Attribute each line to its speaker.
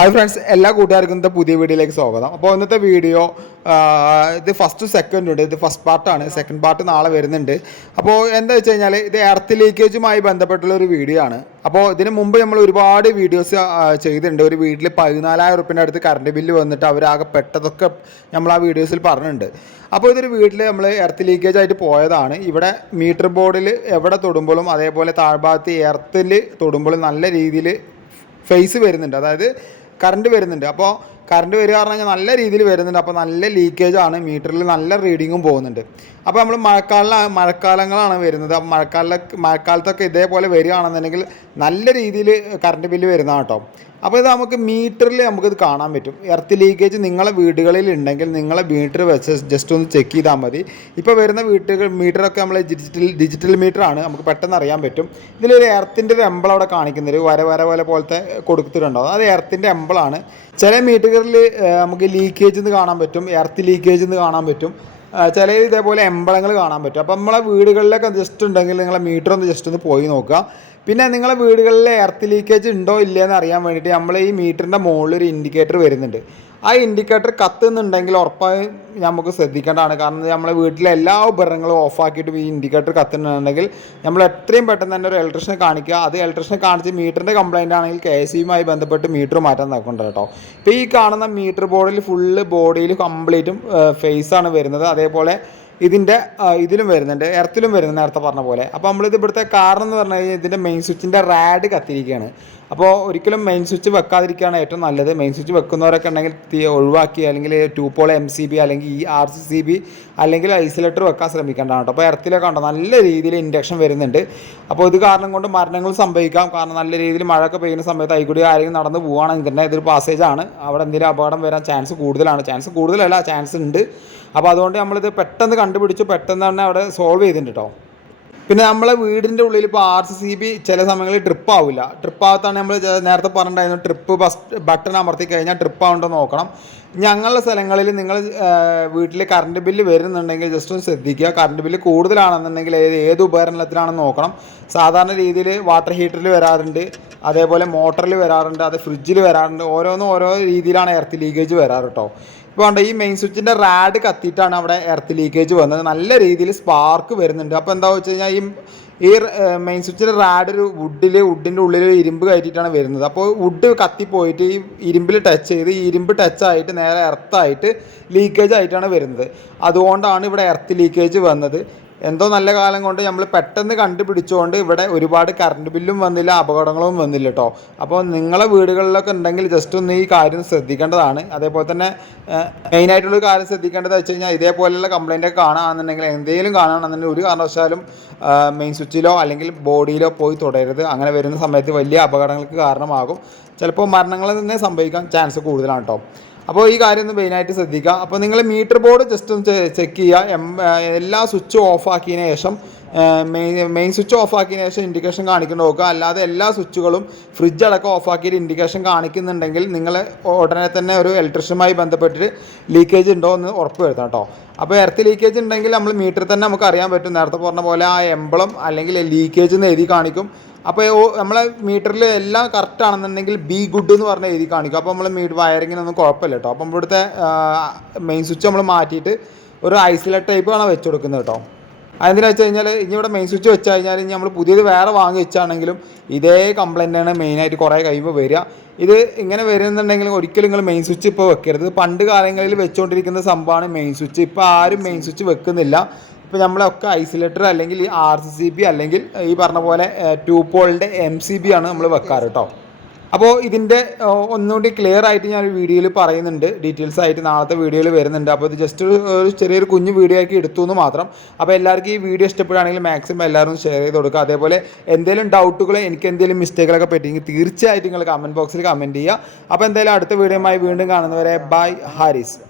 Speaker 1: Hi friends എല്ലാ കൂട്ടുകാർക്കും ഇന്നത്തെ പുതിയ വീഡിയോയിലേക്ക് സ്വാഗതം. അപ്പോൾ ഇന്നത്തെ വീഡിയോ ഇത് ഫസ്റ്റ് സെക്കൻഡ് ഉണ്ട്. ഇത് ഫസ്റ്റ് പാർട്ടാണ് സെക്കൻഡ് പാർട്ട് നാളെ വരുന്നുണ്ട്. അപ്പോൾ എന്താ വെച്ച് കഴിഞ്ഞാൽ ഇത് എർത്ത് ലീക്കേജുമായി ബന്ധപ്പെട്ടുള്ള ഒരു വീഡിയോ ആണ്. അപ്പോൾ ഇതിന് മുമ്പ് നമ്മൾ ഒരുപാട് വീഡിയോസ് ചെയ്തിട്ടുണ്ട്. ഒരു വീട്ടിൽ പതിനാലായിരം റുപ്യന്റെ അടുത്ത് കറണ്ട് ബില്ല് വന്നിട്ട് അവരാകെ പെട്ടതൊക്കെ നമ്മൾ ആ വീഡിയോസിൽ പറഞ്ഞിട്ടുണ്ട്. അപ്പോൾ ഇതൊരു വീട്ടിൽ നമ്മൾ എർത്ത് ലീക്കേജ് ആയിട്ട് പോയതാണ്. ഇവിടെ മീറ്റർ ബോർഡിൽ എവിടെ തൊടുമ്പോഴും അതേപോലെ താഴ്ഭാഗത്ത് എർത്തിൽ തൊടുമ്പോഴും നല്ല രീതിയിൽ ഫേസ് വരുന്നുണ്ട്. അതായത് കറണ്ട് വരുന്നുണ്ട്. അപ്പോൾ കറണ്ട് വരിക പറഞ്ഞു കഴിഞ്ഞാൽ നല്ല രീതിയിൽ വരുന്നുണ്ട്. അപ്പോൾ നല്ല ലീക്കേജ് ആണ്. മീറ്ററിൽ നല്ല റീഡിങ്ങും പോകുന്നുണ്ട്. അപ്പോൾ നമ്മൾ മഴക്കാല മഴക്കാലങ്ങളാണ് വരുന്നത്. അപ്പോൾ മഴക്കാലത്തൊക്കെ മഴക്കാലത്തൊക്കെ ഇതേപോലെ വരികയാണെന്നുണ്ടെങ്കിൽ നല്ല രീതിയിൽ കറണ്ട് ബില്ല് വരുന്നതാണ് കേട്ടോ. അപ്പോൾ ഇത് നമുക്ക് മീറ്ററിൽ നമുക്കിത് കാണാൻ പറ്റും. എർത്ത് ലീക്കേജ് നിങ്ങളെ വീടുകളിൽ ഉണ്ടെങ്കിൽ നിങ്ങളെ മീറ്റർ വെച്ച് ജസ്റ്റ് ഒന്ന് ചെക്ക് ചെയ്താൽ മതി. ഇപ്പോൾ വരുന്ന വീട്ടുകൾ മീറ്ററൊക്കെ നമ്മൾ ഡിജിറ്റൽ ഡിജിറ്റൽ മീറ്റർ ആണ്. നമുക്ക് പെട്ടെന്ന് അറിയാൻ പറ്റും. ഇതിലൊരു എർത്തിന്റെ ഒരു എംബിൾ അവിടെ കാണിക്കുന്നത് ഒരു വര വര പോലെ പോലത്തെ കൊടുത്തിട്ടുണ്ടാവും അത് എർത്തിന്റെ എംബിളാണ് ചില മീറ്ററുകളിൽ നമുക്ക് ലീക്കേജ് എന്ന് കാണാൻ പറ്റും എർത്ത് ലീക്കേജ് എന്ന് കാണാൻ പറ്റും. ചില ഇതേപോലെ എമ്പളങ്ങൾ കാണാൻ പറ്റും. അപ്പോൾ നമ്മളെ വീടുകളിലൊക്കെ ജസ്റ്റ് ഉണ്ടെങ്കിൽ നിങ്ങളെ മീറ്റർ ഒന്ന് ജസ്റ്റ് ഒന്ന് പോയി നോക്കുക. പിന്നെ നിങ്ങളെ വീടുകളിലെ എർത്ത് ലീക്കേജ് ഉണ്ടോ ഇല്ലയെന്ന് അറിയാൻ വേണ്ടിയിട്ട് നമ്മൾ ഈ മീറ്ററിന്റെ മുകളിൽ ഒരു ഇൻഡിക്കേറ്റർ വരുന്നുണ്ട്. ആ ഇൻഡിക്കേറ്റർ കത്തുന്നുണ്ടെങ്കിൽ ഉറപ്പായും നമുക്ക് ശ്രദ്ധിക്കേണ്ടതാണ്. കാരണം നമ്മളെ വീട്ടിലെ എല്ലാ ഉപകരണങ്ങളും ഓഫാക്കിയിട്ടും ഈ ഇൻഡിക്കേറ്റർ കത്തുന്നുണ്ടെങ്കിൽ നമ്മൾ എത്രയും പെട്ടെന്ന് തന്നെ ഒരു ഇലക്ട്രീഷനെ കാണിക്കുക. അത് ഇലക്ട്രീഷനെ കാണിച്ച് മീറ്ററിന്റെ കംപ്ലയിന്റ് ആണെങ്കിൽ കെ സിയുമായി ബന്ധപ്പെട്ട് മീറ്റർ മാറ്റാൻ നോക്കണ്ട കേട്ടോ. ഇപ്പോൾ ഈ കാണുന്ന മീറ്റർ ബോർഡിൽ ഫുള്ള് ബോഡിയിൽ കംപ്ലീറ്റും ഫേസ് ആണ് വരുന്നത്. അതേപോലെ ഇതിന്റെ ഇതിലും വരുന്നുണ്ട്. എർത്തിലും വരുന്നുണ്ട് നേരത്തെ പറഞ്ഞ പോലെ. അപ്പോൾ നമ്മളിത് ഇവിടുത്തെ കാരണം എന്ന് പറഞ്ഞു കഴിഞ്ഞാൽ ഇതിന്റെ മെയിൻ സ്വിച്ചിന്റെ റാഡ് കത്തിരിക്കുകയാണ് അപ്പോൾ ഒരിക്കലും മെയിൻ സ്വിച്ച് വെക്കാതിരിക്കുകയാണ് ഏറ്റവും നല്ലത്. മെയിൻ സ്വിച്ച് വെക്കുന്നവരൊക്കെ ഉണ്ടെങ്കിൽ തീ- ഒഴിവാക്കി അല്ലെങ്കിൽ two pole M C B അല്ലെങ്കിൽ ഈ ആർ സി സി ബി അല്ലെങ്കിൽ ഐസൊലേറ്റർ വെക്കാൻ ശ്രമിക്കേണ്ടതാണ് കേട്ടോ. അപ്പോൾ എർത്തിലൊക്കെ ഉണ്ടോ നല്ല രീതിയിൽ ഇൻഡക്ഷൻ വരുന്നുണ്ട്. അപ്പോൾ ഇത് കാരണം കൊണ്ട് മരണങ്ങൾ സംഭവിക്കാം. കാരണം നല്ല രീതിയിൽ മഴയൊക്കെ പെയ്യുന്ന സമയത്ത് അതിൽ ആരെങ്കിലും നടന്ന് പോവുകയാണെങ്കിൽ തന്നെ ഇതൊരു പാസേജാണ് അവിടെ എന്തെങ്കിലും അപകടം വരാൻ ചാൻസ് കൂടുതലാണ്. ചാൻസ് കൂടുതലല്ല ചാൻസ് ഉണ്ട്. അപ്പോൾ അതുകൊണ്ട് നമ്മളിത് പെട്ടെന്ന് കണ്ടുപിടിച്ചു പെട്ടെന്ന് തന്നെ അവിടെ സോൾവ് ചെയ്തിട്ടുണ്ട്? കേട്ടോ പിന്നെ നമ്മളെ വീടിന്റെ ഉള്ളിൽ ഇപ്പോൾ ആർ സി സി ബി ചില സമയങ്ങളിൽ ട്രിപ്പ് ആവില്ല. ട്രിപ്പ് ആകത്താണ് നമ്മൾ നേരത്തെ പറഞ്ഞിട്ടുണ്ടായിരുന്നു ട്രിപ്പ് ബസ് ബട്ടൺ അമർത്തി കഴിഞ്ഞാൽ ട്രിപ്പ് ആവുണ്ടോ നോക്കണം. ഞങ്ങളുടെ സ്ഥലങ്ങളിൽ നിങ്ങൾ വീട്ടിൽ കറണ്ട് ബില്ല് വരുന്നുണ്ടെങ്കിൽ ജസ്റ്റ് ഒന്ന് ശ്രദ്ധിക്കുക. കറണ്ട് ബില്ല് കൂടുതലാണെന്നുണ്ടെങ്കിൽ ഏത് ഉപകരണത്തിലാണെന്ന് നോക്കണം. സാധാരണ രീതിയിൽ വാട്ടർ ഹീറ്ററിൽ വരാറുണ്ട്. അതേപോലെ മോട്ടറിൽ വരാറുണ്ട് അത് ഫ്രിഡ്ജിൽ വരാറുണ്ട്. ഓരോന്നും ഓരോ രീതിയിലാണ് എർത്ത് ലീക്കേജ് വരാറ് കേട്ടോ ഇപ്പോൾ ഉണ്ട് ഈ മെയിൻ സ്വിച്ചിന്റെ റാഡ് കത്തിയിട്ടാണ് അവിടെ എർത്ത് ലീക്കേജ് വന്നത്. നല്ല രീതിയിൽ സ്പാർക്ക് വരുന്നുണ്ട്. അപ്പോൾ എന്താ വെച്ച് കഴിഞ്ഞാൽ ഈ ഈ മെയിൻ സ്വിച്ചിന്റെ റാഡ് ഒരു വുഡിൽ വുഡിന്റെ ഉള്ളിൽ ഇരുമ്പ് കയറ്റിയിട്ടാണ് വരുന്നത്. അപ്പോൾ വുഡ് കത്തിപ്പോയിട്ട് ഈ ഇരുമ്പിൽ ടച്ച് ചെയ്ത് ഈ ഇരുമ്പ് ടച്ച് ആയിട്ട് നേരെ എർത്തായിട്ട് ലീക്കേജ് ആയിട്ടാണ് വരുന്നത്. അതുകൊണ്ടാണ് ഇവിടെ എർത്ത് ലീക്കേജ് വന്നത്. എന്തോ നല്ല കാലം കൊണ്ട് നമ്മൾ പെട്ടെന്ന് കണ്ടുപിടിച്ചുകൊണ്ട് ഇവിടെ ഒരുപാട് കറണ്ട് ബില്ലും വന്നില്ല അപകടങ്ങളും വന്നില്ല കേട്ടോ അപ്പോൾ നിങ്ങളെ വീടുകളിലൊക്കെ ഉണ്ടെങ്കിൽ ജസ്റ്റ് ഒന്ന് ഈ കാര്യം ശ്രദ്ധിക്കേണ്ടതാണ്. അതേപോലെ തന്നെ മെയിനായിട്ടുള്ളൊരു കാര്യം ശ്രദ്ധിക്കേണ്ടത് വെച്ച് കഴിഞ്ഞാൽ ഇതേപോലെയുള്ള കംപ്ലൈന്റൊക്കെ കാണുകയാണെന്നുണ്ടെങ്കിൽ എന്തെങ്കിലും കാണുകയാണെന്നുണ്ടെങ്കിൽ ഒരു കാരണവശാലും മെയിൻ സ്വിച്ചിലോ അല്ലെങ്കിൽ ബോഡിയിലോ പോയി തുടരരുത്. അങ്ങനെ വരുന്ന സമയത്ത് വലിയ അപകടങ്ങൾക്ക് കാരണമാകും. ചിലപ്പോൾ മരണങ്ങൾ തന്നെ സംഭവിക്കാൻ ചാൻസ് കൂടുതലാണ് കേട്ടോ അപ്പോൾ ഈ കാര്യം ഒന്ന് മെയിനായിട്ട് ശ്രദ്ധിക്കുക. അപ്പോൾ നിങ്ങൾ മീറ്റർ ബോർഡ് ജസ്റ്റ് ഒന്ന് ചെക്ക് ചെയ്യുക. എം എല്ലാ സ്വിച്ചും ഓഫ് ആക്കിയതിന് ശേഷം മെയിൻ മെയിൻ സ്വിച്ച് ഓഫ് ആക്കിയതിന് ശേഷം ഇൻഡിക്കേഷൻ കാണിക്കേണ്ട നോക്കുക. അല്ലാതെ എല്ലാ സ്വിച്ചുകളും ഫ്രിഡ്ജ് അടക്കം ഓഫ് ആക്കിയിട്ട് ഇൻഡിക്കേഷൻ കാണിക്കുന്നുണ്ടെങ്കിൽ നിങ്ങൾ ഉടനെ തന്നെ ഒരു ഇലക്ട്രീഷ്യനുമായി ബന്ധപ്പെട്ടിട്ട് ലീക്കേജ് ഉണ്ടോ എന്ന് ഉറപ്പ് വരുത്തണം കേട്ടോ. അപ്പോൾ എർത്ത് ലീക്കേജ് ഉണ്ടെങ്കിൽ നമ്മൾ മീറ്ററിൽ തന്നെ നമുക്ക് അറിയാൻ പറ്റും. നേരത്തെ പറഞ്ഞ പോലെ ആ എംബളം അല്ലെങ്കിൽ ലീക്കേജ് എന്ന് എഴുതി കാണിക്കും. അപ്പോൾ നമ്മളെ മീറ്ററിൽ എല്ലാം കറക്റ്റ് ആണെന്നുണ്ടെങ്കിൽ ബി ഗുഡ് എന്ന് പറഞ്ഞ എഴുതി കാണിക്കും. അപ്പോൾ നമ്മൾ മീ വയറിങ്ങിനൊന്നും കുഴപ്പമില്ല കേട്ടോ അപ്പം ഇവിടുത്തെ മെയിൻ സ്വിച്ച് നമ്മൾ മാറ്റിയിട്ട് ഒരു ഐസൊലേറ്റ് ടൈപ്പ് ആണ് വെച്ച് കൊടുക്കുന്നത് കേട്ടോ അതെന്തിനാ വെച്ച് കഴിഞ്ഞാൽ ഇനി ഇവിടെ മെയിൻ സ്വിച്ച് വെച്ച് കഴിഞ്ഞാൽ ഇനി നമ്മൾ പുതിയത് വേറെ വാങ്ങി വെച്ചാണെങ്കിലും ഇതേ കംപ്ലൈന്റ് ആണ് മെയിനായിട്ട് കുറേ കഴിയുമ്പോൾ വരിക. ഇത് ഇങ്ങനെ വരുന്നുണ്ടെങ്കിൽ ഒരിക്കലും നിങ്ങൾ മെയിൻ സ്വിച്ച് ഇപ്പോൾ വെക്കരുത്. പണ്ട് കാലങ്ങളിൽ വെച്ചുകൊണ്ടിരിക്കുന്ന സംഭവമാണ് മെയിൻ സ്വിച്ച് ഇപ്പോൾ ആരും മെയിൻ സ്വിച്ച് വെക്കുന്നില്ല. ഇപ്പോൾ നമ്മളൊക്കെ ഐസൊലേറ്റർ അല്ലെങ്കിൽ ഈ ആർ സി സി ബി അല്ലെങ്കിൽ ഈ പറഞ്ഞ പോലെ ടൂ പോളിന്റെ എം സി ബി ആണ് നമ്മൾ വെക്കാറ് കേട്ടോ അപ്പോൾ ഇതിന്റെ ഒന്നുകൂടി ക്ലിയർ ആയിട്ട് ഞാൻ വീഡിയോയിൽ പറയുന്നുണ്ട്. ഡീറ്റെയിൽസ് ആയിട്ട് നാളത്തെ വീഡിയോയിൽ വരുന്നുണ്ട്. അപ്പോൾ ഇത് ജസ്റ്റ് ഒരു ചെറിയൊരു കുഞ്ഞു വീഡിയോ ആക്കി എടുത്തു എന്ന് മാത്രം. അപ്പോൾ എല്ലാവർക്കും ഈ വീഡിയോ ഇഷ്ടപ്പെടുകയാണെങ്കിൽ മാക്സിമം എല്ലാവരും ഷെയർ ചെയ്ത് കൊടുക്കുക. അതേപോലെ എന്തെങ്കിലും ഡൗട്ടുകൾ എനിക്ക് എന്തെങ്കിലും മിസ്റ്റേക്കുകളൊക്കെ പറ്റിയെങ്കിൽ തീർച്ചയായിട്ടും നിങ്ങൾ കമന്റ് ബോക്സിൽ കമന്റ് ചെയ്യുക. അപ്പോൾ എന്തായാലും അടുത്ത വീഡിയോയുമായി വീണ്ടും കാണുന്നവരെ ബൈ ഹാരിസ്